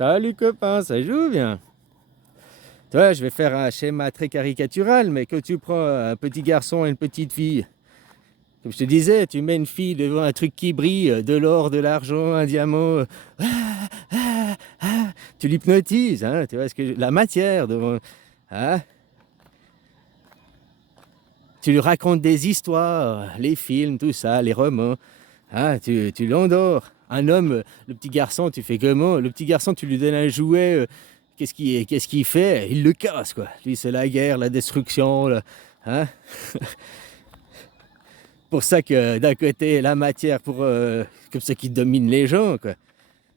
Salut copain, ça joue bien. Toi, je vais faire un schéma très caricatural, mais que tu prends un petit garçon et une petite fille. Comme je te disais, tu mets une fille devant un truc qui brille, de l'or, de l'argent, un diamant. Tu l'hypnotises, hein, tu vois la matière devant. Hein, tu lui racontes des histoires, les films, tout ça, les romans. Hein, tu l'endors. Un homme, le petit garçon, tu fais comment? Le petit garçon, tu lui donnes un jouet. Qu'est-ce qu'il fait? Il le casse, quoi. Lui, c'est la guerre, la destruction. Hein. Pour ça que d'un côté, la matière, comme ça qui domine les gens, quoi.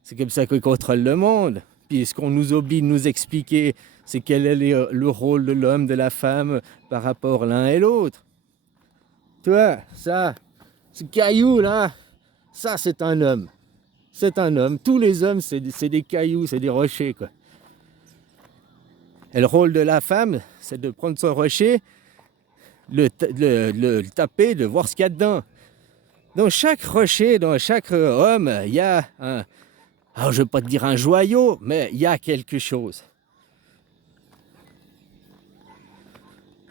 C'est comme ça qu'on contrôle le monde. Puis ce qu'on nous oblige de nous expliquer, c'est quel est le rôle de l'homme, de la femme par rapport l'un et l'autre. Tu vois, ça, ce caillou là, ça c'est un homme. C'est un homme. Tous les hommes, c'est des cailloux, c'est des rochers, quoi. Et le rôle de la femme, c'est de prendre son rocher, le taper, de voir ce qu'il y a dedans. Dans chaque rocher, dans chaque homme, il y a un, alors je ne veux pas te dire un joyau, mais il y a quelque chose.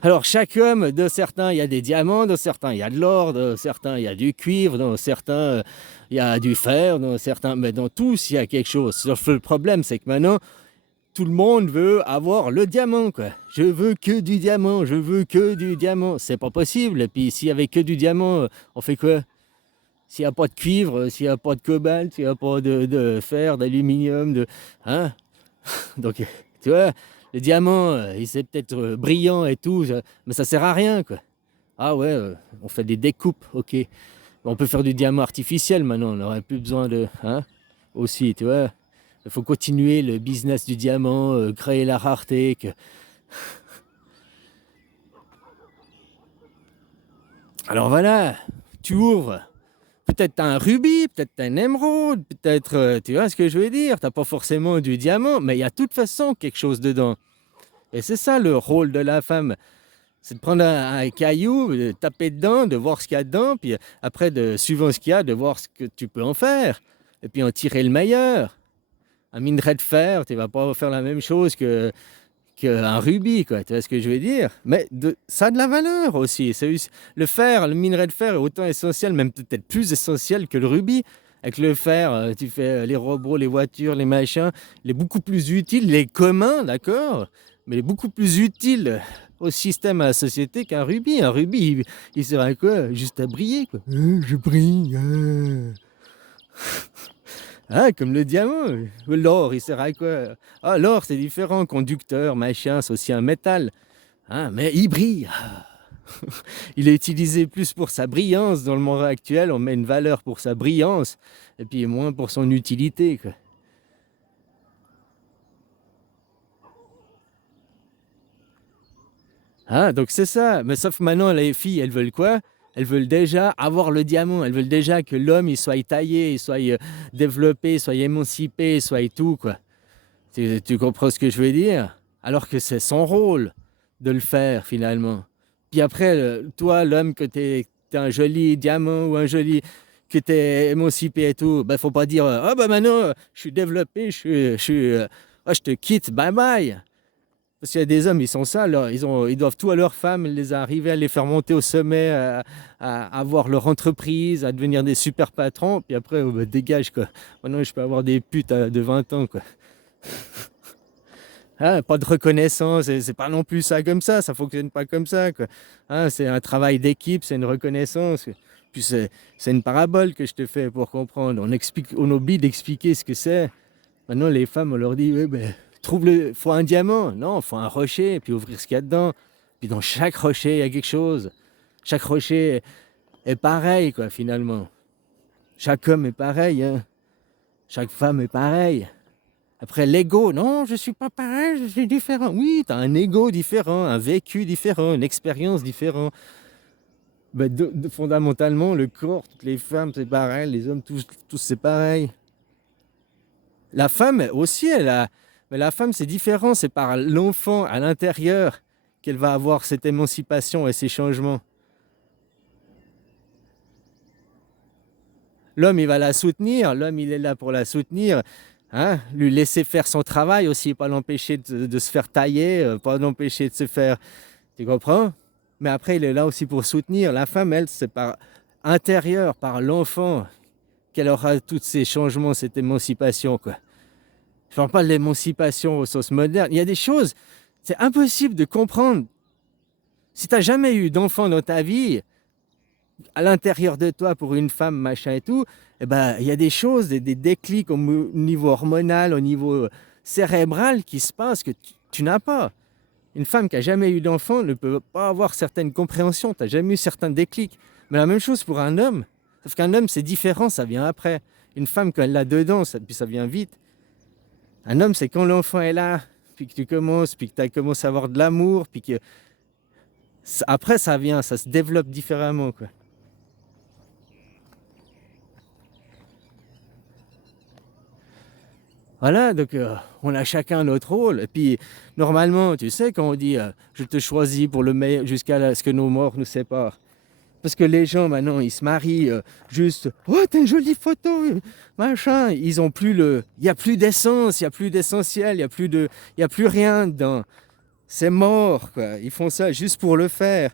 Alors chaque homme, de certains il y a des diamants, de certains il y a de l'or, de certains il y a du cuivre, dans certains il y a du fer, dans certains, mais dans tous il y a quelque chose. Sauf le problème c'est que maintenant tout le monde veut avoir le diamant, quoi. Je veux que du diamant, je veux que du diamant. C'est pas possible. Et puis s'il y avait que du diamant, on fait quoi? S'il n'y a pas de cuivre, s'il n'y a pas de cobalt, s'il n'y a pas de fer, d'aluminium, hein? Donc, tu vois, le diamant, il c'est peut-être brillant et tout, mais ça sert à rien, quoi. Ah ouais, on fait des découpes, ok. On peut faire du diamant artificiel maintenant, on n'aurait plus besoin de... Hein, aussi, tu vois. Il faut continuer le business du diamant, créer la rareté. Alors voilà, tu ouvres. Peut-être t'as un rubis, peut-être t'as un émeraude, peut-être, tu vois ce que je veux dire, t'as pas forcément du diamant, mais il y a de toute façon quelque chose dedans. Et c'est ça le rôle de la femme, c'est de prendre un caillou, de taper dedans, de voir ce qu'il y a dedans, puis après, suivant ce qu'il y a, de voir ce que tu peux en faire, et puis en tirer le meilleur. Un minerai de fer, tu vas pas faire la même chose qu'un rubis, quoi. Tu vois ce que je veux dire? Mais ça a de la valeur aussi. Le fer, le minerai de fer est autant essentiel, même peut-être plus essentiel que le rubis. Avec le fer, tu fais les robots, les voitures, les machins. Il est beaucoup plus utile, il est commun, d'accord? Mais il est beaucoup plus utile au système, à la société qu'un rubis. Un rubis, il sert à quoi? Juste à briller, quoi. Je brille. Ah, comme le diamant. L'or, il sert à quoi? Ah, l'or, c'est différent. Conducteur, machin, c'est aussi un métal. Ah, mais il brille. Il est utilisé plus pour sa brillance dans le monde actuel. On met une valeur pour sa brillance et puis moins pour son utilité, quoi. Ah, donc c'est ça. Mais sauf que maintenant, les filles, elles veulent quoi? Elles veulent déjà avoir le diamant. Elles veulent déjà que l'homme, il soit taillé, il soit développé, il soit émancipé, il soit tout, quoi. Tu comprends ce que je veux dire? Alors que c'est son rôle de le faire finalement. Puis après, toi, l'homme, que t'es un joli diamant ou un joli, que t'es émancipé et tout, ben faut pas dire ah ben maintenant je suis développé, je te quitte, bye bye. Parce qu'il y a des hommes, ils sont ça, là, ils doivent tout à leurs femmes, ils les arriver à les faire monter au sommet, à avoir leur entreprise, à devenir des super patrons, puis après, oh, ben, dégage quoi. Maintenant, je peux avoir des putes de 20 ans quoi. Hein, pas de reconnaissance, c'est pas non plus ça comme ça fonctionne pas comme ça, quoi. Hein, c'est un travail d'équipe, c'est une reconnaissance. Puis c'est une parabole que je te fais pour comprendre. On oublie d'expliquer ce que c'est. Maintenant, les femmes, on leur dit, ouais, ben, faut un diamant. Non, faut un rocher, puis ouvrir ce qu'il y a dedans. Puis dans chaque rocher, il y a quelque chose. Chaque rocher est pareil, quoi, finalement. Chaque homme est pareil, hein. Chaque femme est pareille. Après, l'ego, non, je suis pas pareil, je suis différent. Oui, tu as un ego différent, un vécu différent, une expérience différente. Ben, fondamentalement, le corps, toutes les femmes, c'est pareil, les hommes, tous c'est pareil. La femme aussi, mais la femme, c'est différent, c'est par l'enfant à l'intérieur qu'elle va avoir cette émancipation et ces changements. L'homme, il va la soutenir, l'homme, il est là pour la soutenir. Hein, lui laisser faire son travail aussi, pas l'empêcher de se faire tailler, pas l'empêcher de se faire... Tu comprends? Mais après, il est là aussi pour soutenir. La femme, elle, c'est par intérieur, par l'enfant, qu'elle aura tous ces changements, cette émancipation, quoi. Je parle pas de l'émancipation au sens moderne. Il y a des choses, c'est impossible de comprendre. Si tu n'as jamais eu d'enfant dans ta vie, à l'intérieur de toi pour une femme, machin et tout, eh ben, il y a des choses, des déclics au niveau hormonal, au niveau cérébral qui se passent que tu n'as pas. Une femme qui n'a jamais eu d'enfant ne peut pas avoir certaines compréhensions, tu n'as jamais eu certains déclics. Mais la même chose pour un homme. Sauf qu'un homme, c'est différent, ça vient après. Une femme, quand elle l'a dedans, puis ça vient vite. Un homme, c'est quand l'enfant est là, puis que tu commences, puis que tu commences à avoir de l'amour, puis que... Après, ça vient, ça se développe différemment, quoi. Voilà, donc on a chacun notre rôle. Et puis, normalement, tu sais, quand on dit je te choisis pour le meilleur jusqu'à ce que nos morts nous séparent. Parce que les gens, maintenant, ils se marient juste « Oh, t'as une jolie photo !» Machin. Ils ont plus le... Il n'y a plus d'essence, il n'y a plus d'essentiel, il y a plus rien dedans. C'est mort, quoi. Ils font ça juste pour le faire.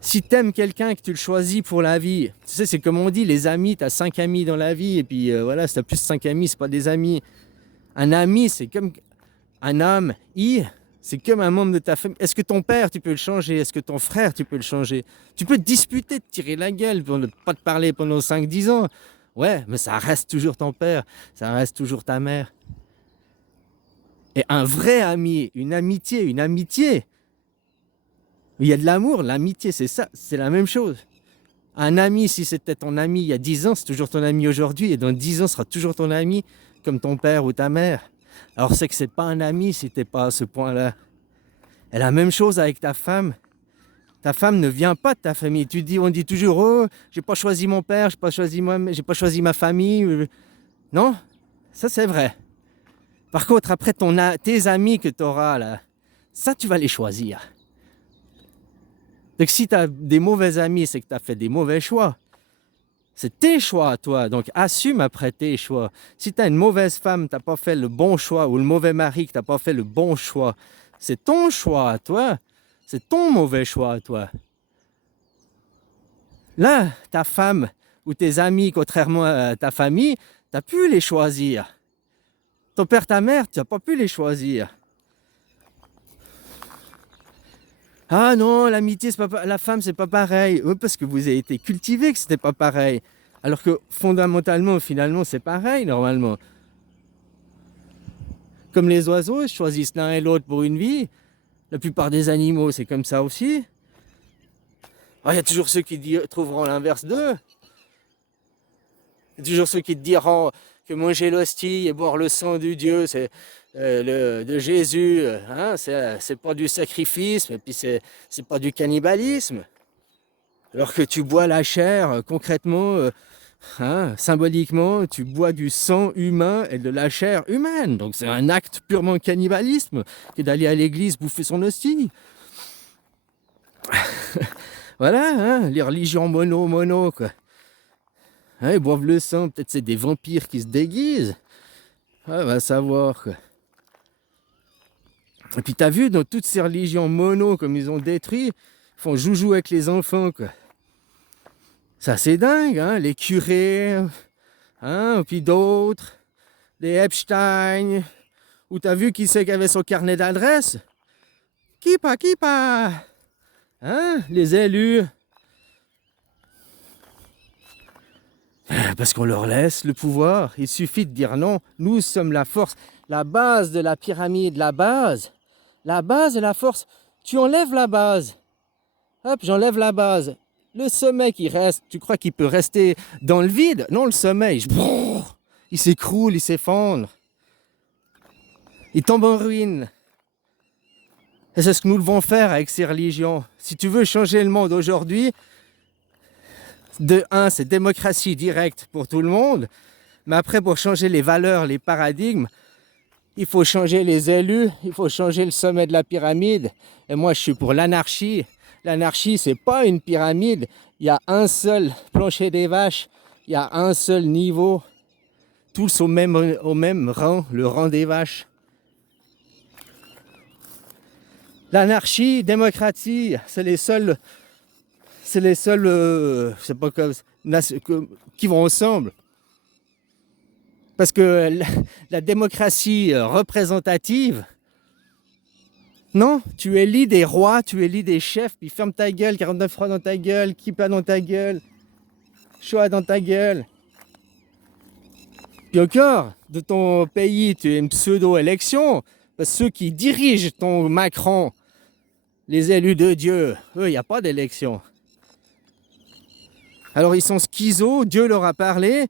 Si t'aimes quelqu'un, que tu le choisis pour la vie, tu sais, c'est comme on dit, les amis, t'as 5 amis dans la vie, et puis voilà, si t'as plus de 5 amis, c'est pas des amis. Un ami, c'est comme un homme, c'est comme un membre de ta famille. Est-ce que ton père, tu peux le changer? Est-ce que ton frère, tu peux le changer? Tu peux te disputer, te tirer la gueule pour ne pas te parler pendant 5-10 ans. Ouais, mais ça reste toujours ton père, ça reste toujours ta mère. Et un vrai ami, une amitié, il y a de l'amour, l'amitié, c'est ça, c'est la même chose. Un ami, si c'était ton ami il y a 10 ans, c'est toujours ton ami aujourd'hui, et dans 10 ans, ce sera toujours ton ami, comme ton père ou ta mère. Alors c'est que c'est pas un ami si t'es pas à ce point-là. Et la même chose avec ta femme. Ta femme ne vient pas de ta famille. On dit toujours, oh, j'ai pas choisi mon père, j'ai pas choisi ma famille. Non, ça c'est vrai. Par contre, après tes amis que tu auras là, ça tu vas les choisir. Donc si tu as des mauvais amis, c'est que tu as fait des mauvais choix. C'est tes choix à toi, donc assume après tes choix. Si tu as une mauvaise femme, tu n'as pas fait le bon choix, ou le mauvais mari, que tu n'as pas fait le bon choix, c'est ton choix à toi, c'est ton mauvais choix à toi. Là, ta femme ou tes amis, contrairement à ta famille, tu as pu les choisir. Ton père, ta mère, tu n'as pas pu les choisir. Ah non, l'amitié, c'est pas la femme, c'est pas pareil. Oui, parce que vous avez été cultivé que c'était pas pareil. Alors que fondamentalement, finalement, c'est pareil normalement. Comme les oiseaux, ils choisissent l'un et l'autre pour une vie. La plupart des animaux, c'est comme ça aussi. Ah, il y a toujours ceux qui trouveront l'inverse d'eux. Il y a toujours ceux qui te diront que manger l'hostie et boire le sang du Dieu, c'est de Jésus, hein, c'est pas du sacrifice, et puis c'est pas du cannibalisme. Alors que tu bois la chair, concrètement, hein, symboliquement, tu bois du sang humain et de la chair humaine. Donc c'est un acte purement cannibalisme que d'aller à l'église bouffer son hostie. Voilà, hein, les religions mono, quoi. Hein, ils boivent le sang, peut-être c'est des vampires qui se déguisent. Ah, va savoir, quoi. Et puis t'as vu, dans toutes ces religions mono, comme ils ont détruit, ils font joujou avec les enfants, quoi. Ça c'est dingue, hein, les curés, hein, puis d'autres, les Epstein, où t'as vu qui c'est qui avait son carnet d'adresse? Qui pas, hein, les élus. Parce qu'on leur laisse le pouvoir. Il suffit de dire non, nous sommes la force, la base de la pyramide, la base de la force. Tu enlèves la base. Hop, j'enlève la base. Le sommet qui reste, tu crois qu'il peut rester dans le vide? Non, le sommet, il s'écroule, il s'effondre. Il tombe en ruine. Et c'est ce que nous devons faire avec ces religions. Si tu veux changer le monde aujourd'hui, de un, c'est démocratie directe pour tout le monde. Mais après, pour changer les valeurs, les paradigmes, il faut changer les élus, il faut changer le sommet de la pyramide. Et moi, je suis pour l'anarchie. L'anarchie, c'est pas une pyramide. Il y a un seul plancher des vaches. Il y a un seul niveau. tous au même rang, le rang des vaches. L'anarchie, démocratie, c'est les seuls, c'est pas comme, qui vont ensemble. Parce que la démocratie représentative, non, tu élis des rois, tu élis des chefs, puis ferme ta gueule, 49 3 dans ta gueule, Kippa dans ta gueule, Shoah dans ta gueule. Puis encore, de ton pays, tu es une pseudo-élection, parce que ceux qui dirigent ton Macron, les élus de Dieu, eux, il n'y a pas d'élection. Alors ils sont schizos, Dieu leur a parlé.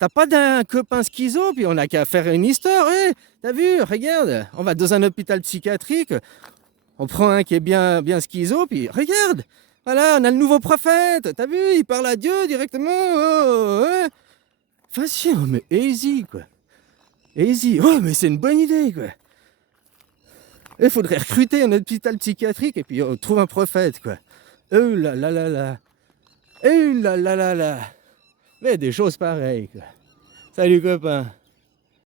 T'as pas d'un copain schizo, puis on n'a qu'à faire une histoire. Hey, t'as vu, regarde, on va dans un hôpital psychiatrique, on prend un qui est bien, bien schizo, puis regarde, voilà, on a le nouveau prophète, t'as vu, il parle à Dieu directement. Oh, ouais. Facile, mais easy, quoi. Easy. Oh, mais c'est une bonne idée, quoi. Il faudrait recruter un hôpital psychiatrique et puis on trouve un prophète, quoi. Oh là là là là. Oh là là là là. Mais des choses pareilles, quoi. Salut, copain.